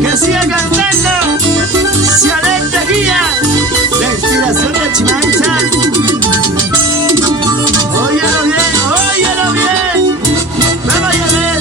Que siga cantando, si alerta guía, la inspiración de Chimancha. Óyelo bien, vamos a ver.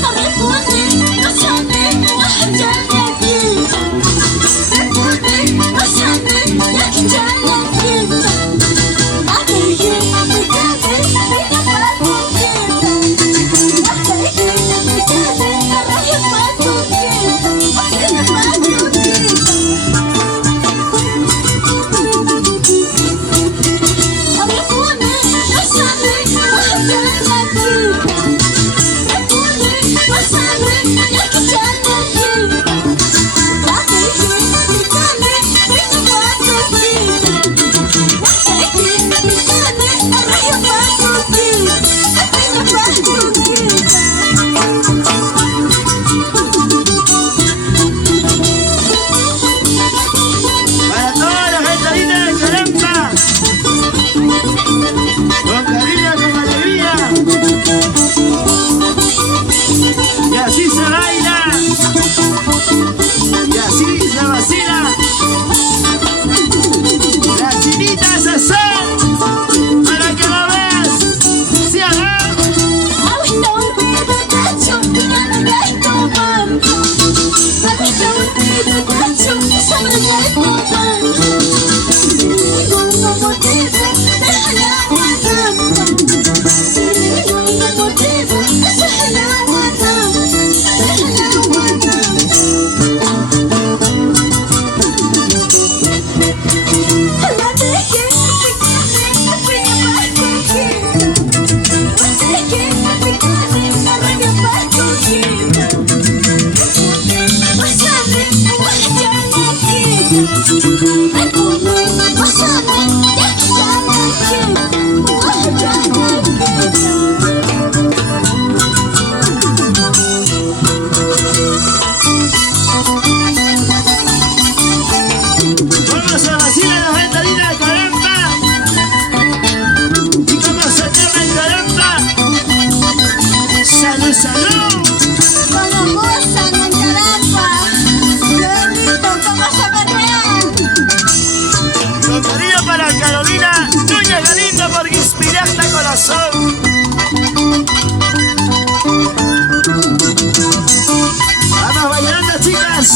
Vamos bailando, chicas.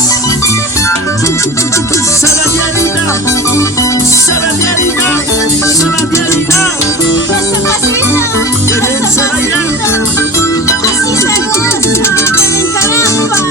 Sabateadita, sabateadita, sabateadita. Que bien se baila. Así se goza en Caramba.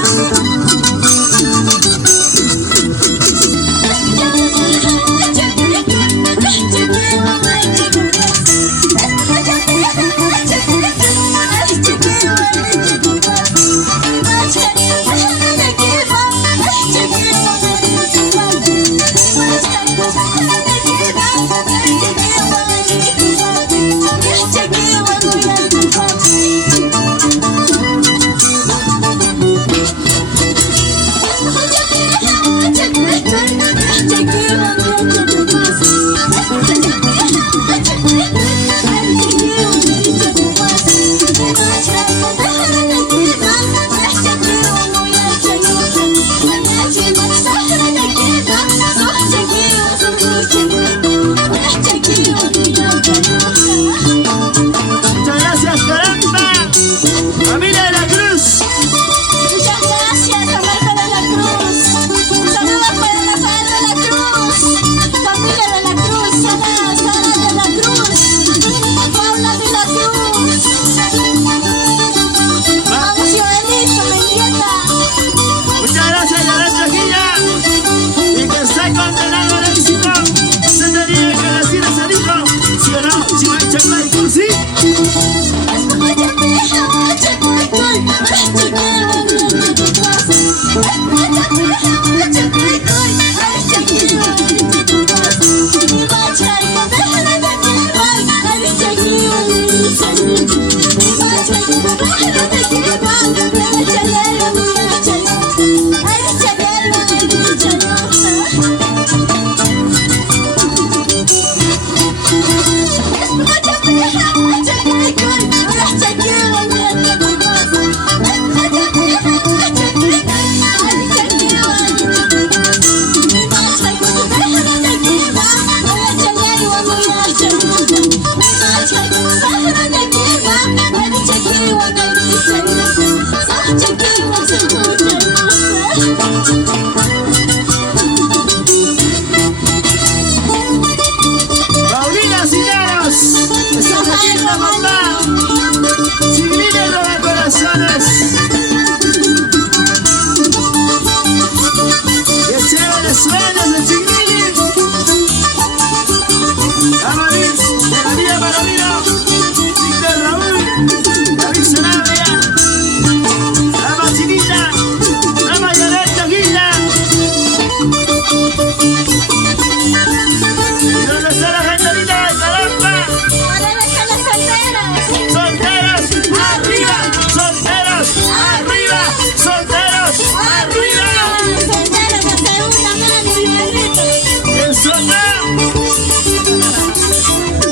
sonar.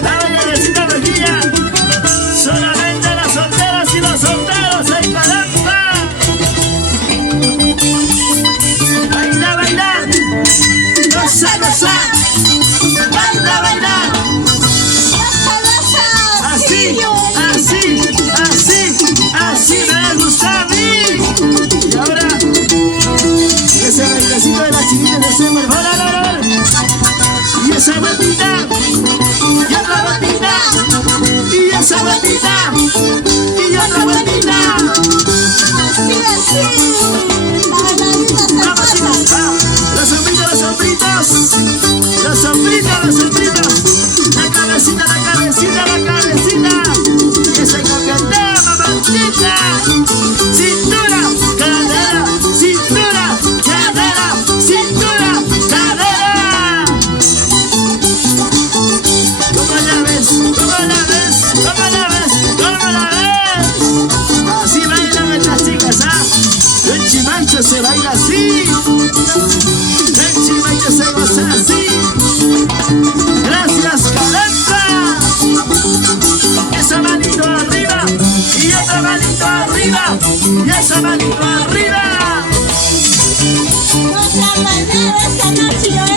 Dale, Yarecita Mejía. Solamente las solteras y los solteros en Calamba. Baila, bailar. Goza, gozar. Baila, bailar. Así, así, así, así me gusta a mí. Y ahora, ese bailecito de la chinita de ese mejor. Y esa vueltita, y otra vueltita, y esa vueltita, y otra vueltita. Así, así. Vamos, chicos, va. Los sombritos, los sombritos. Los sombritos, los sombritos. La cabecita, la cabecita, la cabecita. Y esa campeoneta, mamacita. Cintura, cadera, cintura, cadera, cintura, cadera. ¿Cómo la ves? ¿Cómo la ves? ¿Cómo la ves? ¿Cómo la ves? Así bailan estas chicas, ¿ah? El chimancho se baila así. El chimancho se goza así. Gracias, Calamba. Esa manito arriba. Y otra manito arriba. Y esa manito arriba. Vamos a bailar esta noche.